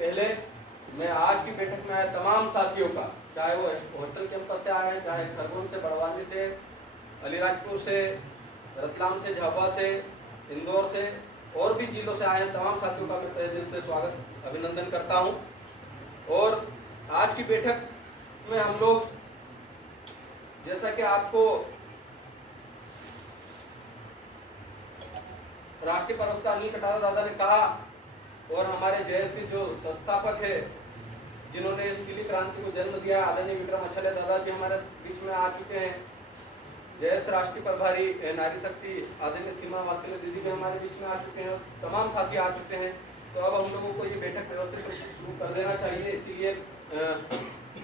पहले मैं आज की बैठक में आए तमाम साथियों का, चाहे वो हॉस्टल कैंपस से आए हैं, चाहे खरगोन से, बड़वानी से, अलीराजपुर से, रतलाम से, झाबुआ से, इंदौर से और भी जिलों से आए हैं, तमाम साथियों का मैं तहे दिल से स्वागत अभिनंदन करता हूं। और आज की बैठक में हम लोग, जैसा कि आपको राष्ट्रीय प्रवक्ता अनिल कटारा दादा ने कहा और हमारे जेएस के जो संस्थापक है जिन्होंने इस पीली क्रांति को जन्म दिया, आदरणीय विक्रम अछाले दादा जी हमारे बीच में आ चुके हैं। जेएस राष्ट्रीय प्रभारी नारी शक्ति आदरणीय सीमा वास्कले दीदी भी हमारे बीच में आ चुके हैं, तमाम साथी आ चुके हैं। तो अब हम लोगों को ये बैठक व्यवस्थित रूप से शुरू कर देना चाहिए, इसीलिए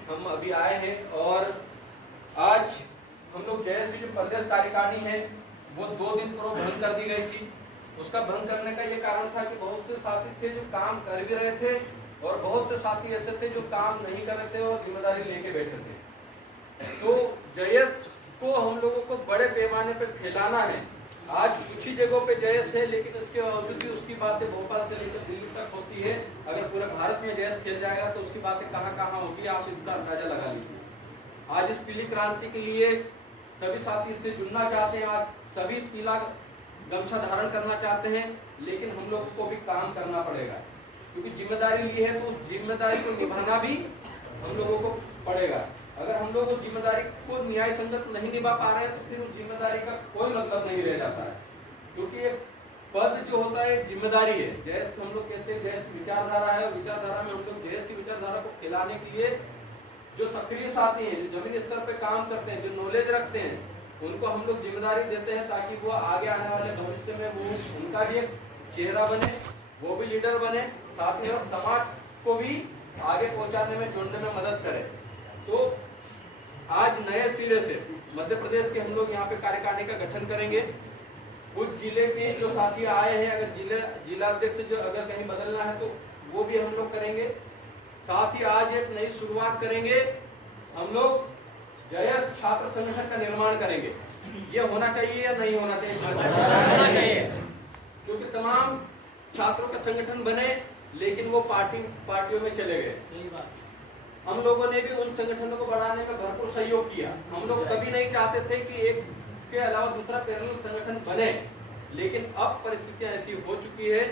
हम अभी आए हैं। और आज हम लोग जेएस की जो प्रदेश कार्यकारिणी है वो 2 दिन पूर्व भंग कर दी गई थी। उसका भंग करने का ये कारण था कि बहुत से साथी थे जो काम कर भी रहे थे और बहुत से साथी ऐसे थे जो काम नहीं कर रहे थे और जिम्मेदारी लेके बैठे थे। तो जेएस को हम लोगों को बड़े पैमाने पर फैलाना है। आज कुछ ही जगहों पे जेएस है, लेकिन उसके बावजूद भी उसकी बातें भोपाल से लेकर दिल्ली तक होती है। अगर पूरे भारत में जेएस फैल जाएगा तो उसकी बातें कहाँ कहाँ होगी, आप इसका अंदाजा लगा लीजिए। आज इस पीली क्रांति के लिए सभी साथी इससे जुड़ना चाहते हैं, आज सभी पीला गमछा धारण करना चाहते हैं, लेकिन हम लोगों को भी काम करना पड़ेगा क्योंकि जिम्मेदारी ली है तो उस जिम्मेदारी को निभाना भी हम लोगों को पड़ेगा। अगर हम लोग उस जिम्मेदारी को न्याय संगत नहीं निभा पा रहे हैं तो फिर उस जिम्मेदारी का कोई मतलब नहीं रह जाता है, क्योंकि एक पद जो होता है जिम्मेदारी है। जैसे हम लोग कहते हैं जैस विचारधारा है, विचारधारा में हम लोग जैस की विचारधारा को फैलाने के लिए जो सक्रिय साथी हैं, जो जमीनी स्तर पे काम करते हैं, जो नॉलेज रखते हैं, उनको हम लोग जिम्मेदारी देते हैं ताकि वो आगे आने वाले भविष्य में वो उनका भी एक चेहरा बने, वो भी लीडर बने, साथ ही साथ समाज को भी आगे पहुंचाने में, जोड़ने में मदद करे। तो आज नए सिरे से मध्य प्रदेश के हम लोग यहाँ पे कार्यकारिणी का गठन करेंगे। कुछ जिले के जो साथी आए हैं, अगर जिलाध्यक्ष जो अगर कहीं बदलना है तो वो भी हम लोग करेंगे। साथ ही आज एक नई शुरुआत करेंगे, हम लोग जेएस छात्र संगठन का निर्माण करेंगे। ये होना चाहिए या नहीं होना चाहिए? होना चाहिए, क्योंकि तमाम छात्रों के संगठन बने लेकिन वो पार्टियों में चले गए। हम लोगों ने भी उन संगठनों को बढ़ाने में भरपूर सहयोग किया। हम लोग कभी नहीं चाहते थे कि एक के अलावा दूसरा पैरेलल संगठन बने, लेकिन अब परिस्थितियां ऐसी हो चुकी है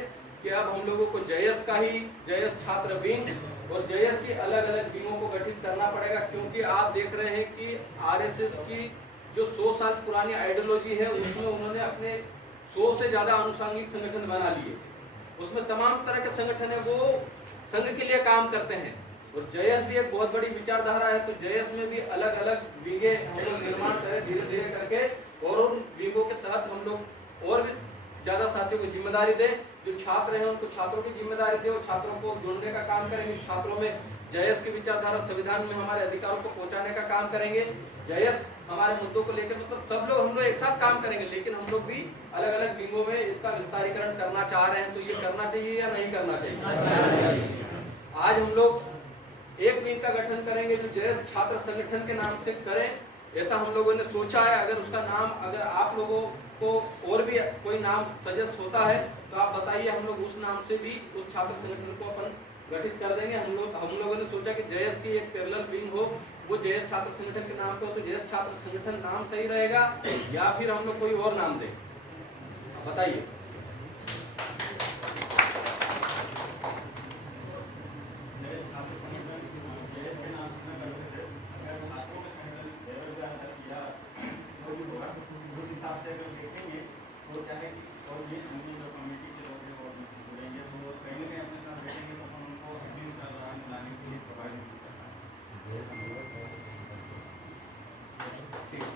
कि अब हम लोगों को जेएस का ही, जेएस छात्र विंग और जेएस की अलग अलग विंगों को गठित करना पड़ेगा, क्योंकि आप देख रहे हैं कि आरएसएस की जो 100 साल पुरानी आइडियोलॉजी है उसमें उन्होंने अपने 100 से ज्यादा अनुषंगिक संगठन बना लिए। उसमें तमाम तरह के संगठन है वो संघ के लिए काम करते हैं और जेएस भी एक बहुत बड़ी विचारधारा है। तो जेएस में भी अलग अलग विंगे हम लोग निर्माण करें धीरे धीरे करके, और उन विंगों के तहत हम लोग और भी ज्यादा साथियों को जिम्मेदारी दें। जो छात्र हैं उनको छात्रों की जिम्मेदारी दें और छात्रों को जोड़ने का काम करेंगे। छात्रों में जेएस की विचारधारा, संविधान में हमारे अधिकारों को पहुंचाने का काम करेंगे। जेएस हमारे मुद्दों को लेकर, मतलब सब लोग हम लोग एक साथ काम करेंगे, लेकिन हम लोग भी अलग अलग विंगों में इसका विस्तारीकरण करना चाह रहे हैं। तो ये करना चाहिए या नहीं करना चाहिए? आज हम लोग एक विंग का गठन करेंगे जो जेएस छात्र संगठन के नाम से करें, ऐसा हम लोगों ने सोचा है। अगर उसका नाम, अगर आप लोगों को और भी कोई नाम सजेस्ट होता है तो आप बताइए, हम लोग उस नाम से भी उस छात्र संगठन को अपन गठित कर देंगे। हम लोगों ने सोचा कि जेएस की एक पैरेलल विंग हो, वो जेएस छात्र संगठन के नाम पे हो। तो जेएस छात्र संगठन नाम सही रहेगा या फिर हम लोग कोई और नाम दें? बताइए।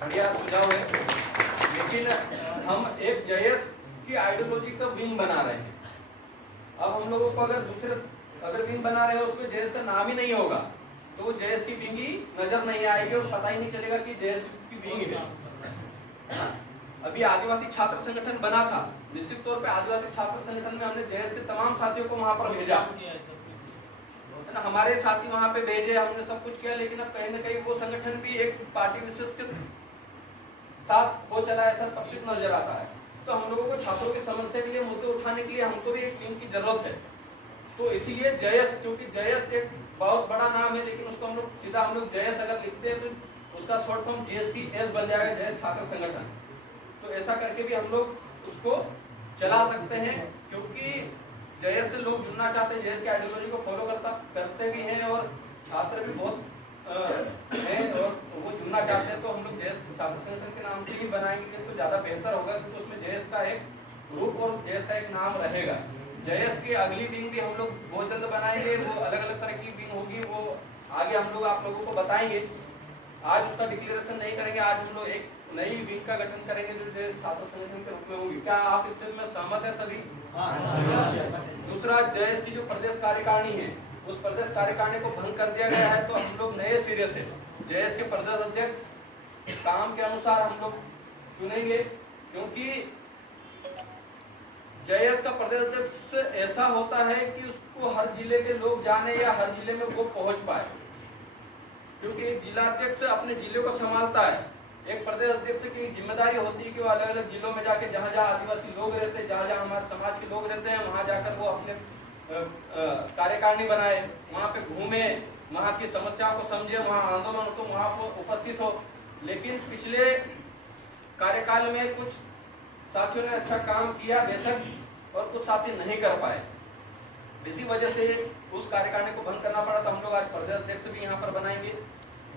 बढ़िया सुझाव है, लेकिन हम एक जेएस की आइडियोलॉजी का विंग बना रहे हैं। अब हम लोगों को अगर दूसरे अगर विंग बना रहे हैं उसमें जेएस का नाम ही नहीं होगा तो वो जेएस की विंग ही नजर नहीं आएगी और पता ही नहीं चलेगा कि जेएस की विंग है। अभी आदिवासी छात्र संगठन बना था, निश्चित तौर पे आदिवासी छात्र संगठन में हमने जेएस के तमाम साथियों को वहां पर भेजा, है ना, हमारे साथी वहां पे भेजे, हमने सब कुछ किया, लेकिन अब कहीं ना कहीं वो संगठन भी एक पार्टी विशेष के साथ हो चला, ऐसा तकलीफ नजर आता है। तो हम लोगों को छात्रों की समस्या के लिए, मुद्दे उठाने के लिए हमको भी एक विंग की जरूरत है। तो इसीलिए जयस, क्योंकि जयस एक बहुत बड़ा नाम है, लेकिन उसको हम लोग सीधा हम लोग जयस अगर लिखते हैं तो उसका शॉर्ट फॉर्म JCS बन जाएगा, जयस छात्र संगठन। तो ऐसा करके भी हम लोग उसको चला सकते हैं, क्योंकि जयस से लोग जुड़ना चाहते हैं, जयस की आइडियोलॉजी को फॉलो करते भी हैं और छात्र भी बहुत हैं और वो जुड़ना चाहते हैं। तो हम लोग जयस छात्र संगठन के नाम से ही बनाएंगे तो ज़्यादा बेहतर होगा, क्योंकि उसमें जयस का एक ग्रुप और जयस का एक नाम रहेगा। जयस की अगली विंग भी हम लोग बहुत जल्द बनाएंगे, वो अलग अलग तरह की विंग होगी, वो आगे हम लोग आप लोगों को बताएंगे। आज उसका डिक्लेरेशन नहीं करेंगे, आज हम लोग एक नई विंग का गठन करेंगे जो छात्र संगठन के रूप में होगी। क्या आप इससे में सहमत है सभी? दूसरा, जयस की जो प्रदेश कार्यकारिणी है, उस प्रदेश कार्यकारिणी को भंग कर दिया गया है, तो हम लोग नए सिरे से जयस के प्रदेश अध्यक्ष काम के अनुसार हम लोग चुनेंगे, क्योंकि जयस का प्रदेश अध्यक्ष ऐसा होता है कि उसको हर जिले के लोग जाने या हर जिले में वो पहुंच पाए, क्योंकि एक जिला अध्यक्ष अपने जिले को संभालता है। एक प्रदेश अध्यक्ष की जिम्मेदारी होती है कि वो अलग अलग जिलों में जाके जहाँ जहाँ आदिवासी लोग रहते हैं, जहाँ जहाँ हमारे समाज के लोग रहते हैं, वहाँ जाकर वो अपने कार्यकारिणी बनाए, वहाँ पे घूमे, वहाँ की समस्याओं को समझे, वहाँ आंदोलन तो वहाँ पर उपस्थित हो। लेकिन पिछले कार्यकाल में कुछ साथियों ने अच्छा काम किया बेशक, और कुछ साथी नहीं कर पाए, इसी वजह से उस कार्यकारिणी को भंग करना पड़ा। तो हम लोग आज प्रदेश अध्यक्ष भी यहाँ पर बनाएंगे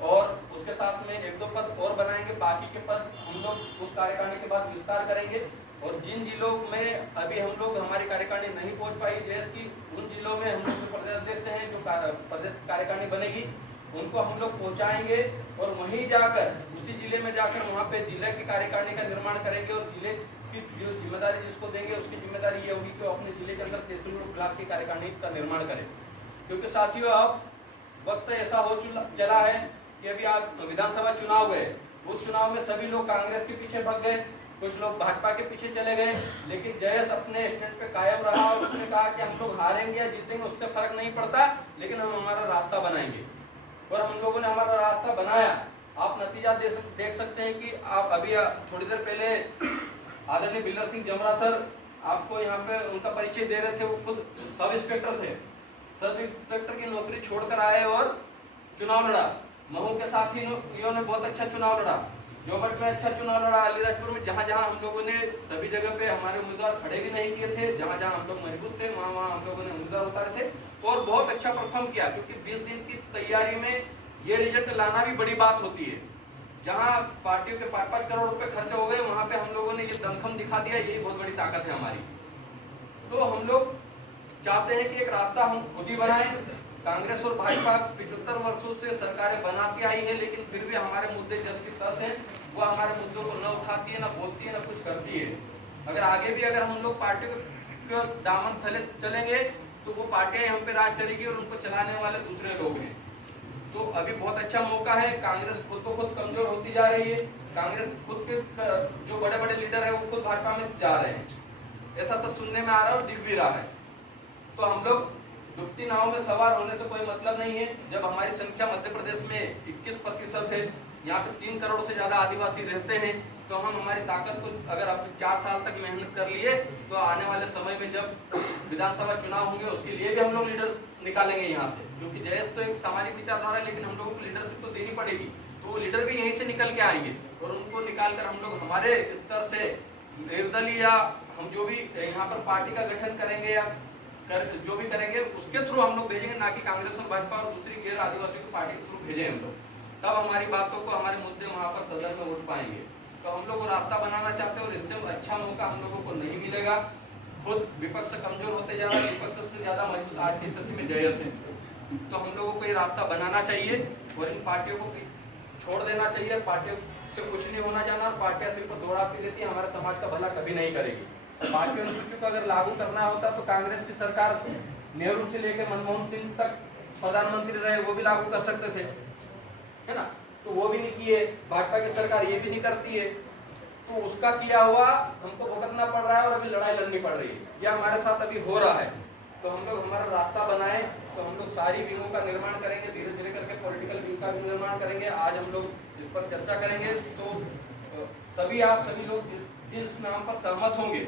और उसके साथ में 1-2 पद और बनाएंगे, बाकी के पद हम लोग उस कार्यकारिणी के बाद विस्तार करेंगे। और जिन जिलों में अभी हम लोग हमारी कार्यकारिणी नहीं पहुंच पाई जयस की, उन जिलों में हम लोग जो प्रदेश अध्यक्ष हैं, जो प्रदेश कार्यकारिणी बनेगी, उनको हम लोग पहुंचाएंगे और वहीं जाकर उसी जिले में जाकर वहाँ पे जिले की कार्यकारिणी का निर्माण करेंगे। और जिले की जो जिम्मेदारी जिसको देंगे उसकी जिम्मेदारी ये होगी कि वो अपने जिले के अंदर तहसील ब्लॉक की कार्यकारिणी का निर्माण करें। क्योंकि साथियों अब वक्त ऐसा हो चला है कि अभी आप विधानसभा चुनाव गए, उस चुनाव में सभी लोग कांग्रेस के पीछे भाग गए, कुछ लोग भाजपा के पीछे चले गए, लेकिन जयस अपने स्टैंड पे कायम रहा और उसने कहा कि हम लोग हारेंगे या जीतेंगे उससे फर्क नहीं पड़ता, लेकिन हम हमारा रास्ता बनाएंगे। और हम लोगों ने हमारा रास्ता बनाया। आप नतीजा देख सकते हैं कि आप अभी थोड़ी देर पहले आदरणीय बिल्लर सिंह जमरा सर आपको यहाँ पे उनका परिचय दे रहे थे। वो खुद सब इंस्पेक्टर थे, सब इंस्पेक्टर की नौकरी छोड़कर आए और चुनाव लड़ा। महू के साथ ही इन्होंने बहुत अच्छा चुनाव लड़ा, जोबट में अच्छा चुनाव लड़ा, अलीराजपुर में जहाँ जहाँ हम लोगों ने सभी जगह पे हमारे उम्मीदवार खड़े भी नहीं किए थे, जहाँ जहाँ हम लोग मजबूत थे वहाँ वहाँ हम लोगों ने उम्मीदवार उतारे थे और बहुत अच्छा परफॉर्म किया। क्योंकि 20 दिन की तैयारी में ये रिजल्ट लाना भी बड़ी बात होती है। जहाँ पार्टियों के 5-5 करोड़ रुपए खर्च हो गए, वहाँ पे हम लोगों ने ये दमखम दिखा दिया, यही बहुत बड़ी ताकत है हमारी। तो हम लोग चाहते हैं कि एक रास्ता हम खुद ही बनाएं। कांग्रेस और भाजपा 75 वर्षों से सरकारें बनाती आई है, लेकिन फिर भी हमारे मुद्दे जस की तस हैं, वो हमारे मुद्दों को न उठाती है, न बोलती है, न कुछ करती है। अगर आगे भी अगर हम लोग पार्टियों के दामन तले चलेंगे तो वो पार्टियां हम पे राज करेगी और उनको चलाने वाले दूसरे लोग हैं। तो अभी बहुत अच्छा मौका है। कांग्रेस खुद को खुद कमजोर होती जा रही है, कांग्रेस खुद के जो बड़े बड़े लीडर है वो खुद भाजपा में जा रहे हैं, ऐसा सब सुनने में आ रहा है और दिख भी रहा है। तो हम लोग डूबती नाव में सवार होने से कोई मतलब नहीं है। जब हमारी संख्या मध्य प्रदेश में 21% है, यहाँ पे 3 करोड़ से ज्यादा आदिवासी रहते हैं, तो हम हमारी ताकत को अगर अब 4 साल तक मेहनत कर लिए तो आने वाले समय में जब विधानसभा चुनाव होंगे उसके लिए भी हम लोग लीडर निकालेंगे यहाँ से। क्योंकि जयस तो एक सामाजिक विचारधारा है, लेकिन हम लोगों को लीडरशिप तो देनी पड़ेगी, तो वो लीडर भी यहीं से निकल के आएंगे और उनको निकाल कर हम लोग हमारे स्तर से निर्दलीय या हम जो भी यहाँ पर पार्टी का गठन करेंगे या जो भी करेंगे उसके थ्रू हम लोग भेजेंगे, ना कि कांग्रेस और भाजपा और दूसरी गैर आदिवासी की पार्टी के थ्रू भेजें हम लोग। तब हमारी बातों को, हमारे मुद्दे वहाँ पर सदन में उठ पाएंगे। तो हम लोग रास्ता बनाना चाहते हैं और इससे अच्छा मौका हम लोगों को नहीं मिलेगा। खुद विपक्ष कमजोर होते जा रहा है, विपक्ष से ज्यादा मजबूत आज की स्थिति में जयस है। तो हम लोगों को ये रास्ता बनाना चाहिए और इन पार्टियों को छोड़ देना चाहिए। पार्टियों से कुछ नहीं होना जाना, और पार्टियां सिर्फ दौड़ाती रहती है, हमारे समाज का भला कभी नहीं करेगी। पार्टियों अनुसूचियों को अगर लागू करना होता तो कांग्रेस की सरकार नेहरू से लेकर मनमोहन सिंह तक प्रधानमंत्री रहे, वो भी लागू कर सकते थे, है ना। तो वो भी नहीं किए, भाजपा की सरकार ये भी नहीं करती है, तो उसका किया हुआ हमको भुगतना पड़ रहा है और अभी लड़ाई लड़नी पड़ रही है। यह हमारे साथ अभी हो रहा है। तो हम लोग हमारा रास्ता बनाए, तो हम लोग सारी विंगों का निर्माण करेंगे, धीरे धीरे करके पॉलिटिकल विंग का भी निर्माण करेंगे। आज हम लोग इस पर चर्चा करेंगे। तो सभी आप सभी लोग जिस नाम पर सहमत होंगे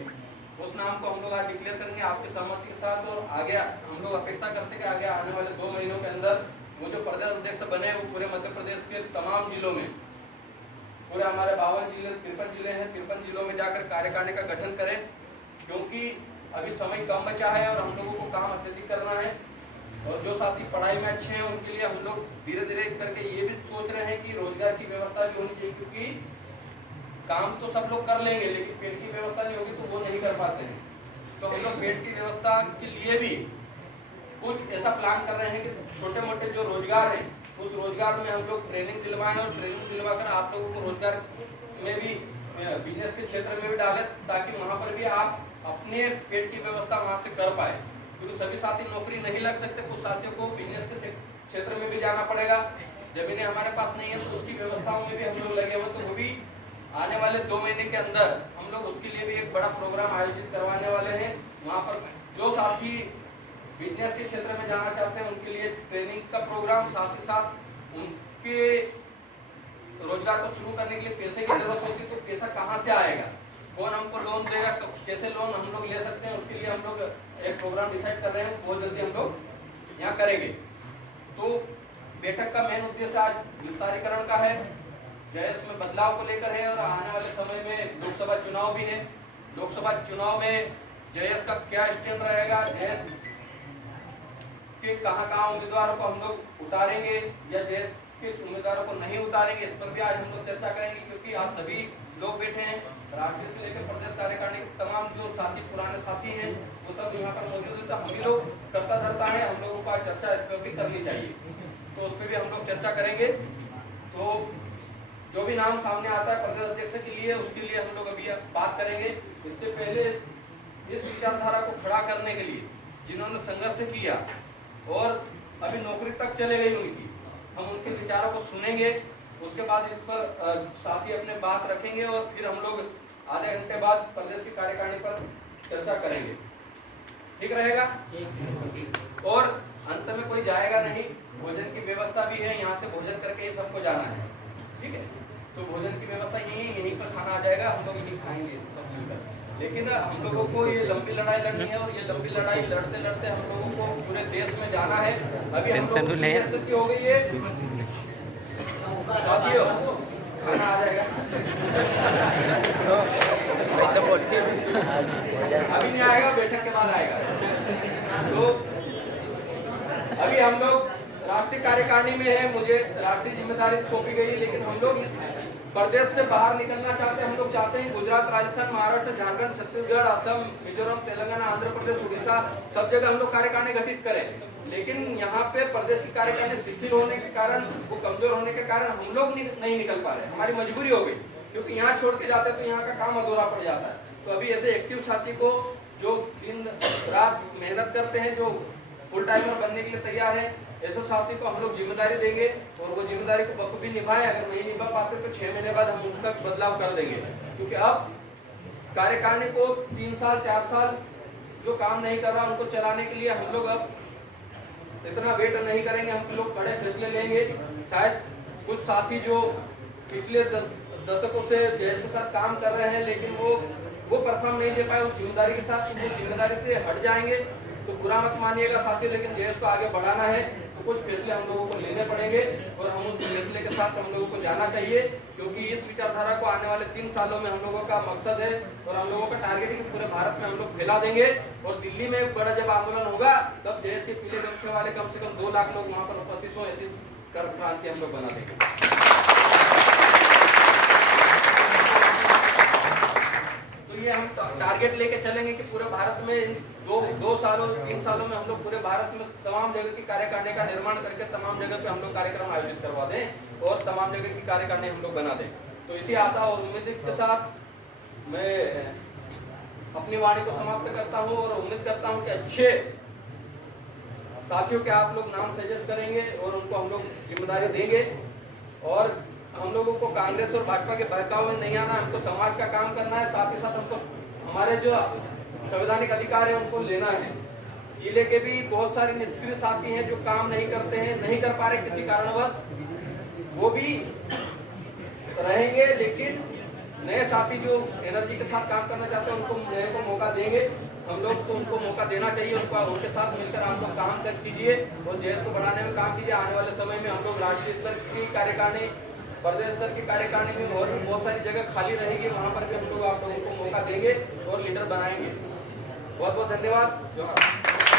उस नाम को हम लोग आज डिक्लेयर करेंगे आपकी सहमति के साथ। और आगे हम लोग अपेक्षा करते हैं कि आगे आने वाले 2 महीनों के अंदर वो जो प्रदेश अध्यक्ष बने वो पूरे मध्य प्रदेश के तमाम जिलों में, पूरे हमारे 52 जिले 53 जिले हैं, 53 जिलों में जाकर कार्यकारिणी का गठन करें, क्योंकि अभी समय कम बचा है और हम लोगों को काम अत्यधिक करना है। और जो साथी पढ़ाई में अच्छे हैं उनके लिए हम लोग धीरे धीरे करके ये भी सोच रहे हैं कि रोजगार की व्यवस्था भी होनी चाहिए, क्योंकि काम तो सब लोग कर लेंगे लेकिन पेट की व्यवस्था नहीं होगी तो वो नहीं कर पाते हैं। तो हम लोग पेट की व्यवस्था के लिए भी कुछ ऐसा प्लान कर रहे हैं कि छोटे मोटे जो रोजगार है उस रोजगार में हम लोग ट्रेनिंग दिलवाएं और ट्रेनिंग दिलवा कर आप लोगों को रोजगार में भी बिजनेस के क्षेत्र में भी डालें, ताकि वहाँ पर भी आप अपने पेट की व्यवस्था वहाँ से कर पाए। क्योंकि सभी साथी नौकरी नहीं लग सकते, कुछ साथियों को बिजनेस के क्षेत्र में भी जाना पड़ेगा। जमीनें हमारे पास नहीं है तो उसकी व्यवस्थाओं में भी हम लोग लगे हुए, तो वो भी आने वाले 2 महीने के अंदर हम लोग उसके लिए भी एक बड़ा प्रोग्राम आयोजित करवाने वाले हैं। वहाँ पर जो साथी बिजनेस के क्षेत्र में जाना चाहते हैं उनके लिए ट्रेनिंग का प्रोग्राम, साथ ही साथ उनके रोजगार को शुरू करने के लिए पैसे की जरूरत होती है, तो पैसा कहाँ से आएगा, कौन हमको लोन देगा, कैसे लोन हम लोग ले सकते हैं, उसके लिए हम लोग एक प्रोग्राम डिसाइड कर रहे हैं, बहुत जल्दी हम लोग यहाँ करेंगे। तो बैठक का मेन उद्देश्य आज विस्तारीकरण का है, जयस में बदलाव को लेकर है और आने वाले समय में लोकसभा चुनाव भी है। लोकसभा चुनाव में जयस का क्या स्टैंड रहेगा, जयस के कहाँ उम्मीदवारों को हम लोग उतारेंगे या जयस के उम्मीदवारों को नहीं उतारेंगे, इस पर भी आज हम लोग चर्चा करेंगे। क्योंकि आज सभी लोग बैठे हैं, राष्ट्रीय से लेकर प्रदेश कार्यकारिणी के तमाम जो साथी पुराने साथी हैं वो सब यहाँ पर मौजूद है। तो हम ही लोग करता धरता है, हम लोगों को चर्चा इस पर भी करनी चाहिए, तो उस पर भी हम लोग चर्चा करेंगे। तो जो भी नाम सामने आता है प्रदेश अध्यक्ष के लिए, उसके लिए हम लोग अभी बात करेंगे। इससे पहले इस विचारधारा को खड़ा करने के लिए जिन्होंने संघर्ष किया और अभी नौकरी तक चले गई उनकी, हम उनके विचारों को सुनेंगे, उसके बाद इस पर साथी अपने बात रखेंगे और फिर हम लोग आधे घंटे बाद प्रदेश की कार्यकारिणी पर चर्चा करेंगे। ठीक रहेगा? और अंत में कोई जाएगा नहीं, भोजन की व्यवस्था भी है, यहाँ से भोजन करके ही सबको जाना है। ठीक है, तो भोजन की व्यवस्था यहीं पर खाना आ जाएगा, हम लोग यहीं खाएंगे सब मिलकर। लेकिन हम लोगों को ये लंबी लड़ाई लड़नी है और ये लंबी लड़ाई लड़ते लड़ते हम लोगों को पूरे देश में जाना है। अभी हम लोग की स्थिति हो गई है साथियों, खाना आ जाएगा अभी नहीं आएगा, बैठक के बाद आएगा। तो अभी हम लोग राष्ट्रीय कार्यकारिणी में है, मुझे राष्ट्रीय जिम्मेदारी सौंपी गई, लेकिन हम लोग प्रदेश से बाहर निकलना चाहते हैं। हम लोग चाहते हैं गुजरात, राजस्थान, महाराष्ट्र, झारखंड, छत्तीसगढ़, असम, मिजोरम, तेलंगाना, आंध्र प्रदेश, उड़ीसा, सब जगह हम लोग कार्यकारिणी गठित करें। लेकिन यहाँ पे प्रदेश की कार्यकारिणी शिथिल होने के कारण, वो कमजोर होने के कारण हम लोग नहीं निकल पा रहे, हमारी मजबूरी हो गई, क्योंकि यहाँ छोड़ के जाते तो यहाँ का काम अधूरा पड़ जाता है। तो अभी ऐसे एक्टिव साथी को जो दिन रात मेहनत करते हैं, जो फुल टाइमर बनने के लिए तैयार है, ऐसे साथी को हम लोग जिम्मेदारी देंगे और वो जिम्मेदारी को बखूबी निभाएं। अगर नहीं निभा पाते तो 6 महीने बाद हम उसका बदलाव कर देंगे, क्योंकि अब कार्यकारिणी को 3 साल 4 साल जो काम नहीं कर रहा उनको चलाने के लिए हम लोग अब इतना वेट नहीं करेंगे, हम लोग बड़े फैसले लेंगे। शायद कुछ साथी जो पिछले दशकों से जयस के साथ काम कर रहे हैं लेकिन वो परफॉर्म नहीं दे पाए उस जिम्मेदारी के साथ, वो जिम्मेदारी से हट जाएंगे तो बुरा मत मानिएगा साथी, लेकिन जयस को आगे बढ़ाना है तो कुछ फैसले हम लोगों को लेने पड़ेंगे और हम उस फैसले के साथ हम लोगों को जाना चाहिए। क्योंकि इस विचारधारा को आने वाले 3 सालों में हम लोगों का मकसद है और हम लोगों का टारगेट है कि पूरे भारत में हम लोग फैला देंगे। और दिल्ली में बड़ा जब आंदोलन होगा तब जयस के पीले गमछे वाले कम से कम 2 लाख लोग वहाँ पर उपस्थित हों, ऐसी कर क्रांति हम लोग बना देंगे। तो ये हम टारगेट लेके चलेंगे कि पूरे भारत में 2 सालों 3 सालों में हम लोग पूरे भारत में तमाम जगह की कार्यकारिणी का निर्माण करके तमाम जगह पे हम लोग कार्यक्रम आयोजित करवा दें और तमाम जगह की कार्यकारिणी हम लोग बना दें। तो इसी आशा और उम्मीद के साथ मैं अपनी वाणी को समाप्त करता हूँ और उम्मीद करता हूँ कि अच्छे साथियों के आप लोग नाम सजेस्ट करेंगे और उनको हम लोग जिम्मेदारी देंगे। और हम लोगों को कांग्रेस और भाजपा के बहकाव में नहीं आना, हमको समाज का काम करना है, साथ ही साथ हमको हमारे जो संवैधानिक अधिकार है उनको लेना है। जिले के भी बहुत सारे निष्क्रिय साथी हैं जो काम नहीं करते हैं, नहीं कर पा रहे किसी कारणवश, वो भी रहेंगे लेकिन नए साथी जो एनर्जी के साथ काम करना चाहते हैं उनको नए को मौका देंगे हम लोग, तो उनको मौका देना चाहिए। उनके साथ मिलकर हम लोग काम कर कीजिए और जेएस को बढ़ाने में काम कीजिए। आने वाले समय में हम लोग राष्ट्रीय स्तर की कार्यकारिणी, प्रदेश स्तर की कार्यकारिणी में और भी बहुत सारी जगह खाली रहेगी, वहाँ पर भी हम लोग आप लोगों को मौका देंगे और लीडर बनाएंगे। बहुत बहुत धन्यवाद। जोहार।